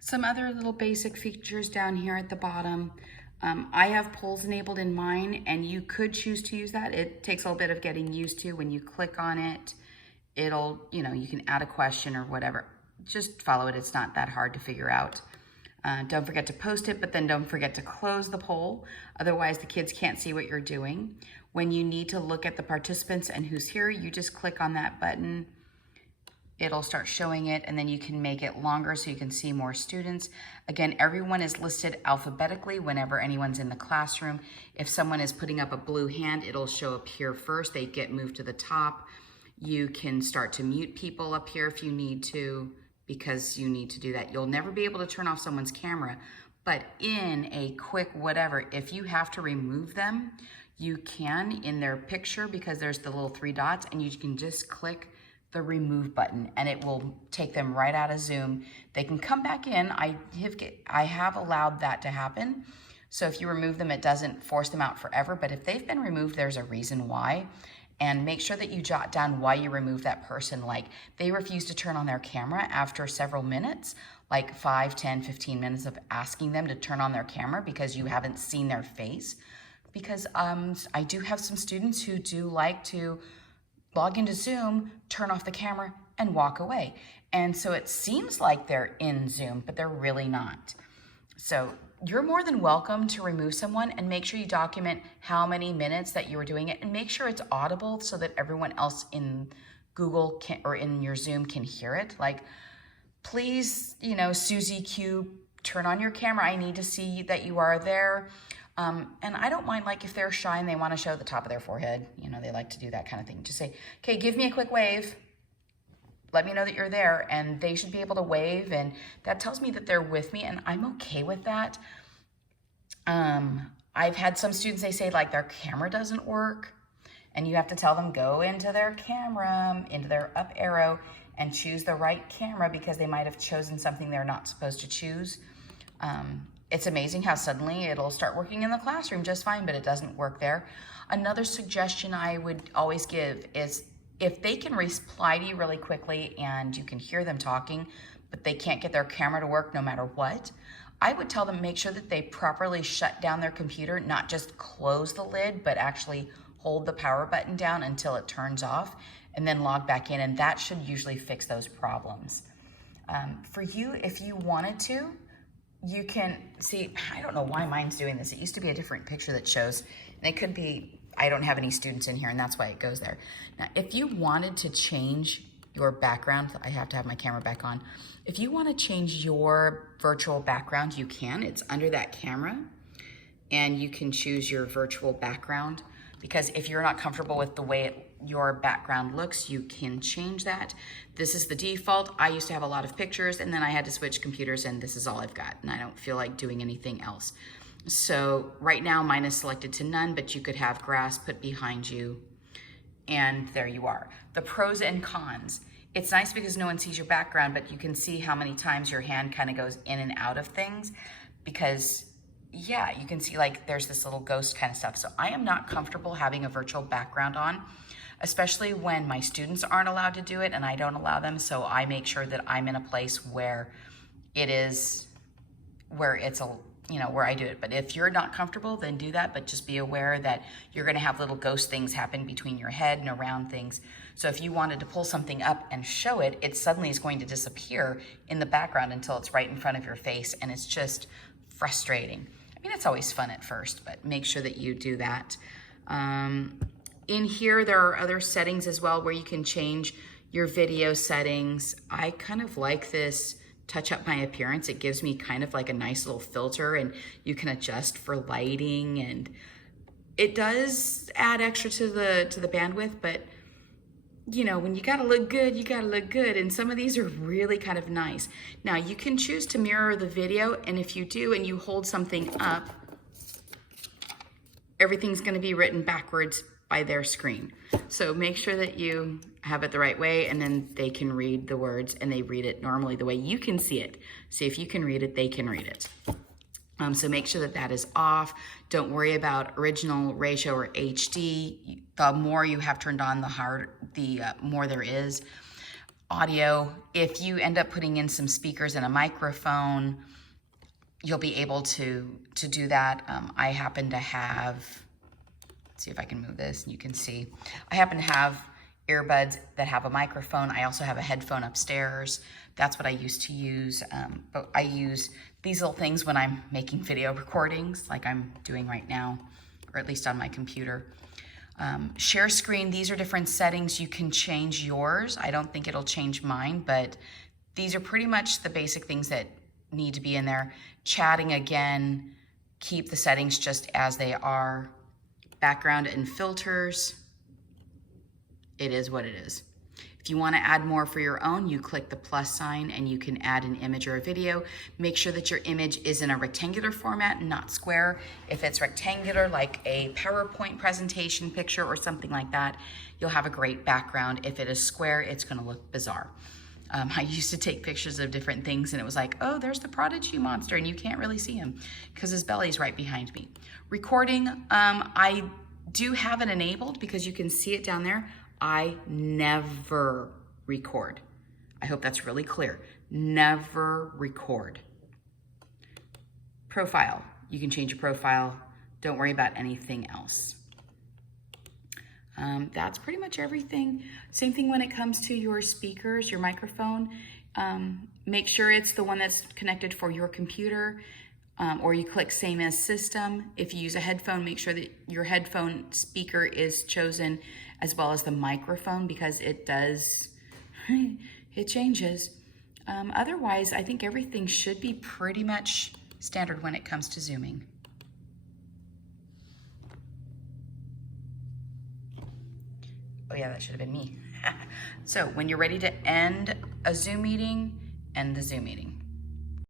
Some other little basic features down here at the bottom. I have polls enabled in mine, and you could choose to use that. It takes a little bit of getting used to. When you click on it, it'll, you can add a question or whatever. Just follow it. It's not that hard to figure out. Don't forget to post it, but then don't forget to close the poll. Otherwise, the kids can't see what you're doing. When you need to look at the participants and who's here, you just click on that button. It'll start showing it, and then you can make it longer so you can see more students. Again, everyone is listed alphabetically whenever anyone's in the classroom. If someone is putting up a blue hand, it'll show up here first. They get moved to the top. You can start to mute people up here if you need to, because you need to do that. You'll never be able to turn off someone's camera, but in a quick whatever, if you have to remove them, you can in their picture, because there's the little 3 dots, and you can just click the remove button and it will take them right out of Zoom. They can come back in. I have allowed that to happen. So if you remove them, it doesn't force them out forever, but if they've been removed, there's a reason why. And make sure that you jot down why you remove that person. Like they refuse to turn on their camera after several minutes, like 5, 10, 15 minutes of asking them to turn on their camera because you haven't seen their face. Because I do have some students who do like to log into Zoom, turn off the camera, and walk away. And so it seems like they're in Zoom, but they're really not. So you're more than welcome to remove someone, and make sure you document how many minutes that you were doing it, and make sure it's audible so that everyone else in Google or in your Zoom can hear it. Like, please, Susie Q, turn on your camera. I need to see that you are there. And I don't mind, like, if they're shy and they want to show the top of their forehead, they like to do that kind of thing. Just say, okay, give me a quick wave. Let me know that you're there, and they should be able to wave, and that tells me that they're with me, and I'm okay with that. I've had some students, they say, like, their camera doesn't work, and you have to tell them, go into their camera, into their up arrow, and choose the right camera, because they might have chosen something they're not supposed to choose. It's amazing how suddenly it'll start working in the classroom just fine, but it doesn't work there. Another suggestion I would always give is if they can reply to you really quickly and you can hear them talking, but they can't get their camera to work no matter what, I would tell them make sure that they properly shut down their computer, not just close the lid, but actually hold the power button down until it turns off and then log back in, and that should usually fix those problems. For you, if you wanted to, you can see, I don't know why mine's doing this. It used to be a different picture that shows, and it could be, I don't have any students in here, and that's why it goes there. Now, if you wanted to change your background, I have to have my camera back on. If you want to change your virtual background, you can. It's under that camera, and you can choose your virtual background, because if you're not comfortable with the way your background looks, you can change that. This is the default. I used to have a lot of pictures, and then I had to switch computers, and this is all I've got, and I don't feel like doing anything else. So right now mine is selected to none, but you could have grass put behind you, and there you are. The pros and cons. It's nice because no one sees your background, but you can see how many times your hand kind of goes in and out of things, because yeah, you can see like there's this little ghost kind of stuff. So I am not comfortable having a virtual background on, especially when my students aren't allowed to do it and I don't allow them. So I make sure that I'm in a place where it's where I do it. But if you're not comfortable, then do that. But just be aware that you're going to have little ghost things happen between your head and around things. So if you wanted to pull something up and show it, it suddenly is going to disappear in the background until it's right in front of your face. And it's just frustrating. I mean, it's always fun at first, but make sure that you do that. In here, there are other settings as well where you can change your video settings. I kind of like this touch up my appearance. It gives me kind of like a nice little filter, and you can adjust for lighting, and it does add extra to the bandwidth, but when you gotta look good, you gotta look good, and some of these are really kind of nice. Now you can choose to mirror the video, and if you do and you hold something up, everything's gonna be written backwards by their screen. So make sure that you have it the right way, and then they can read the words, and they read it normally the way you can see it. So if you can read it, they can read it. So make sure that that is off. Don't worry about original ratio or HD. The more you have turned on, the more there is. audio. If you end up putting in some speakers and a microphone, you'll be able to do that. I happen to have, let's see if I can move this and you can see, I happen to have earbuds that have a microphone. I also have a headphone upstairs. That's what I used to use. But I use these little things when I'm making video recordings like I'm doing right now, or at least on my computer. Share screen, these are different settings. You can change yours. I don't think it'll change mine, but these are pretty much the basic things that need to be in there. Chatting, again, keep the settings just as they are. Background and filters, it is what it is. If you want to add more for your own, you click the plus sign and you can add an image or a video. Make sure that your image is in a rectangular format, not square. If it's rectangular, like a PowerPoint presentation picture or something like that, you'll have a great background. If it is square, it's going to look bizarre. I used to take pictures of different things and it was like, oh, there's the Prodigy monster and you can't really see him because his belly's right behind me. Recording, I do have it enabled because you can see it down there. I never record. I hope that's really clear. Never record. Profile, you can change your profile. Don't worry about anything else. That's pretty much everything. Same thing when it comes to your speakers, your microphone. Make sure it's the one that's connected for your computer, or you click same as system. If you use a headphone, make sure that your headphone speaker is chosen as well as the microphone because it does, it changes. Otherwise, I think everything should be pretty much standard when it comes to Zooming. Oh yeah, that should have been me. So when you're ready to end a Zoom meeting, end the Zoom meeting.